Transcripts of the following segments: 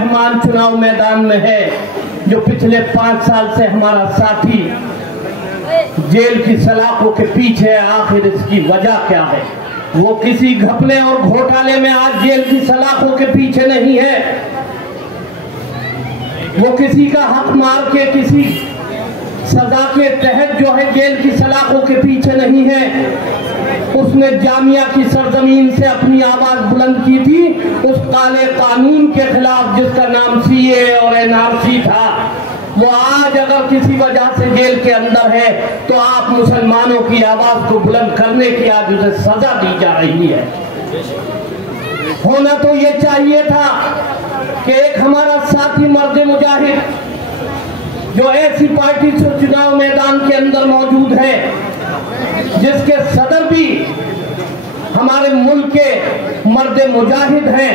रहमान चुनाव मैदान में है, जो पिछले 5 साल से हमारा साथी जेल की सलाखों के पीछे। आखिर इसकी वजह क्या है? वो किसी घपले और घोटाले में आज जेल की सलाखों के पीछे नहीं है। वो किसी का हक मार के किसी सजा के तहत जो है जेल की सलाखों के पीछे नहीं है। उसने जामिया की सरजमीन से अपनी आवाज बुलंद की थी उस काले कानून के खिलाफ जिसका नाम सीए और एनआरसी था। वो आज अगर किसी वजह से जेल के अंदर है तो आप मुसलमानों की आवाज को बुलंद करने की आज उसे सजा दी जा रही है। होना तो ये चाहिए था कि एक हमारा साथी मर्द मुजाहिद जो ऐसी पार्टी से चुनाव मैदान के अंदर मौजूद है, जिसके सदर भी हमारे मुल्क के मर्द मुजाहिद हैं,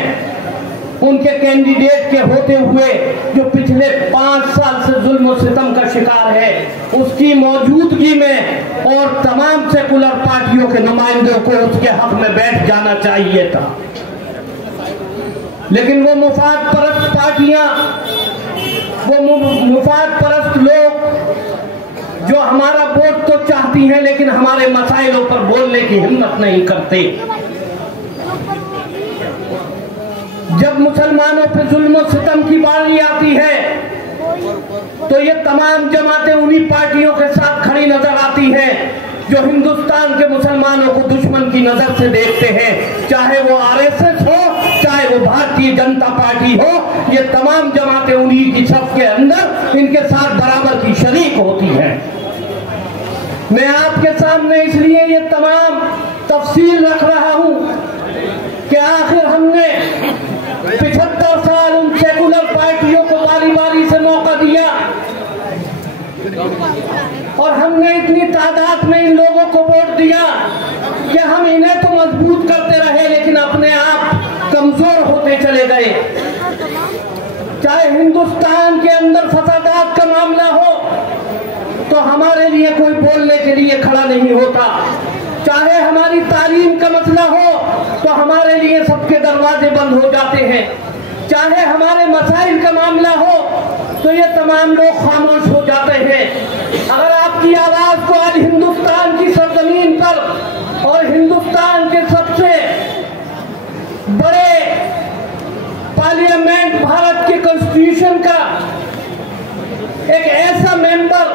उनके कैंडिडेट के होते हुए जो पिछले 5 साल से जुल्म और सितम का शिकार है, उसकी मौजूदगी में और तमाम सेकुलर पार्टियों के नुमाइंदों को उसके हक में बैठ जाना चाहिए था। लेकिन वो मुफाद परस्त पार्टियां, वो मुफाद परस्त लोग जो हमारा वोट तो चाहती हैं लेकिन हमारे मसाइलों पर बोलने की हिम्मत नहीं करते। जब मुसलमानों पर जुल्म और सितम की बारी आती है तो ये तमाम जमातें उन्हीं पार्टियों के साथ खड़ी नजर आती हैं जो हिंदुस्तान के मुसलमानों को दुश्मन की नजर से देखते हैं, चाहे वो आरएसएस हो, चाहे वो भारतीय जनता पार्टी हो। ये तमाम जमातें उन्हीं की सफ के अंदर इनके साथ बराबर की शरीक होती हैं। मैं आपके सामने इसलिए ये तमाम तफसील रख रहा हूं कि आखिर हमने 75 साल उन सेकुलर पार्टियों को बारी बारी से मौका दिया और हमने इतनी तादाद में इन लोगों को वोट दिया कि हम इन्हें तो मजबूत करते रहे लेकिन अपने आप कमजोर होते चले गए। चाहे हिंदुस्तान के अंदर फसादात का मामला हो तो हमारे लिए कोई बोलने के लिए खड़ा नहीं होता, चाहे हमारी तालीम का मसला हो तो हमारे लिए सबके दरवाजे बंद हो जाते हैं, चाहे हमारे मसाइल का मामला हो तो ये तमाम लोग खामोश हो जाते हैं। अगर आपकी आवाज को आज हिंदुस्तान की सरजमीन पर और हिंदुस्तान के सबसे बड़े पार्लियामेंट भारत के कॉन्स्टिट्यूशन का एक ऐसा मेंबर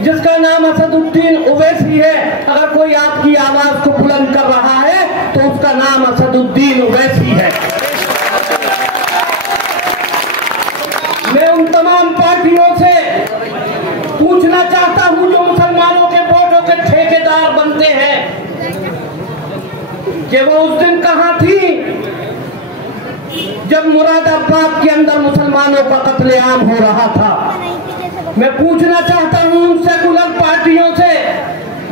जिसका नाम असदुद्दीन ओवैसी है, अगर कोई आपकी आवाज को बुलंद कर रहा है तो उसका नाम असदुद्दीन ओवैसी है। मैं उन तमाम पार्टियों से पूछना चाहता हूं जो मुसलमानों के वोटों के ठेकेदार बनते हैं कि वो उस दिन कहां थी जब मुरादाबाद के अंदर मुसलमानों का कत्लेआम हो रहा था। मैं पूछना चाहता हूं उन सेकुलर पार्टियों से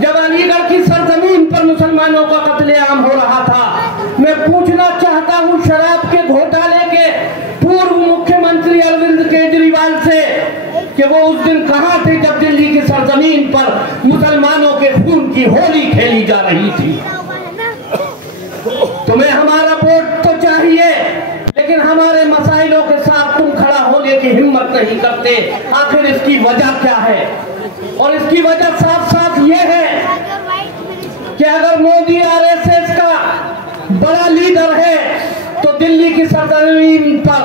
जब अलीगढ़ की सरजमीन पर मुसलमानों का कत्लेआम हो रहा था। मैं पूछना चाहता हूं शराब के घोटाले के पूर्व मुख्यमंत्री अरविंद केजरीवाल से कि वो उस दिन कहां थे जब दिल्ली की सरजमीन पर मुसलमानों के खून की होली खेली जा रही थी। तुम्हें हमारा वोट तो चाहिए लेकिन हमारे मसाइलों के साथ तुम खड़ा होने की हिम्मत नहीं करते। आखिर इसकी वजह क्या है? और इसकी वजह साफ साफ ये है कि अगर मोदी आरएसएस का बड़ा लीडर है तो दिल्ली की सरजमीन पर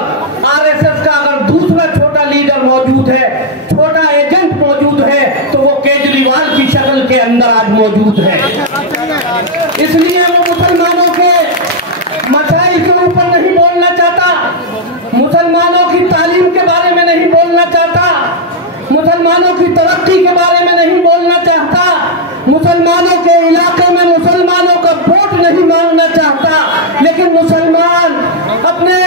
आरएसएस का अगर दूसरा छोटा लीडर मौजूद है, छोटा एजेंट मौजूद है, तो वो केजरीवाल की शक्ल के अंदर आज मौजूद है। इसलिए वो मुसलमानों के मसाइल के ऊपर नहीं बोलना चाहता, मुसलमानों की तालीम के बारे में नहीं बोलना चाहता, मुसलमानों की तरक्की के बारे में नहीं बोलना चाहता, मुसलमानों के इलाके में मुसलमानों का वोट नहीं मांगना चाहता, लेकिन मुसलमान अपने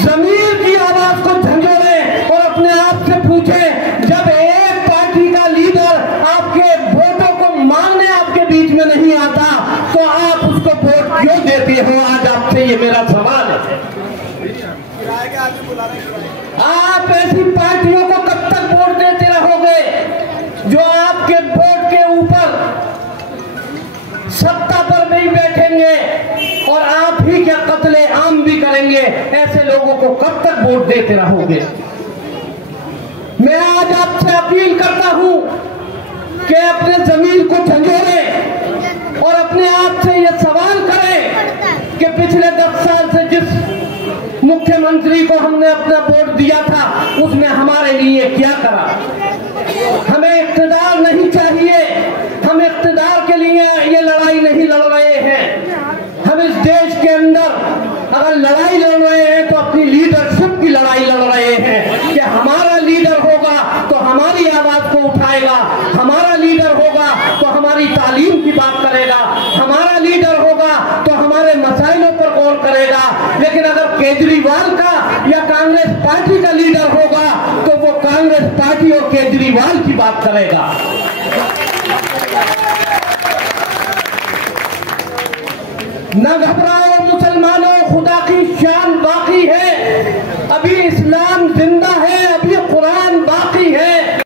जमीर की आवाज को झंझोड़े और अपने आप से पूछे, जब एक पार्टी का लीडर आपके वोटों को मांगने आपके बीच में नहीं आता तो आप उसको वोट क्यों देते हो? आज आपसे ये मेरा सवाल है। आप ऐसी पार्टियों को कब तक वोट देते रहोगे जो आपके वोट के ऊपर सत्ता पर नहीं बैठेंगे और आप ही क्या कत्ले आम काम भी करेंगे। ऐसे लोगों को कब तक वोट देते रहोगे? मैं आज आपसे अपील करता हूं कि अपने जमीन को झंझोड़ें और अपने आप से यह सवाल करें कि पिछले 10 साल से जिस मुख्यमंत्री को हमने अपना वोट दिया था उसने हमारे लिए क्या करा। हमें इख्तिदार नहीं चाहिए, हम इख्तिदार के लिए ये लड़ाई नहीं लड़ रहे हैं। हम इस देश के अंदर अगर लड़ाई लड़ रहे हैं तो अपनी लीडरशिप की लड़ाई लड़ रहे हैं कि हमारा लीडर होगा तो हमारी आवाज को उठाएगा, हमारा लीडर होगा तो हमारी तालीम की बात करेगा, हमारा लीडर होगा तो हमारे मसाइलों पर गौर करेगा। लेकिन अगर केजरीवाल का या कांग्रेस पार्टी का लीडर होगा तो वो कांग्रेस पार्टी और केजरीवाल की बात करेगा। न घबराए,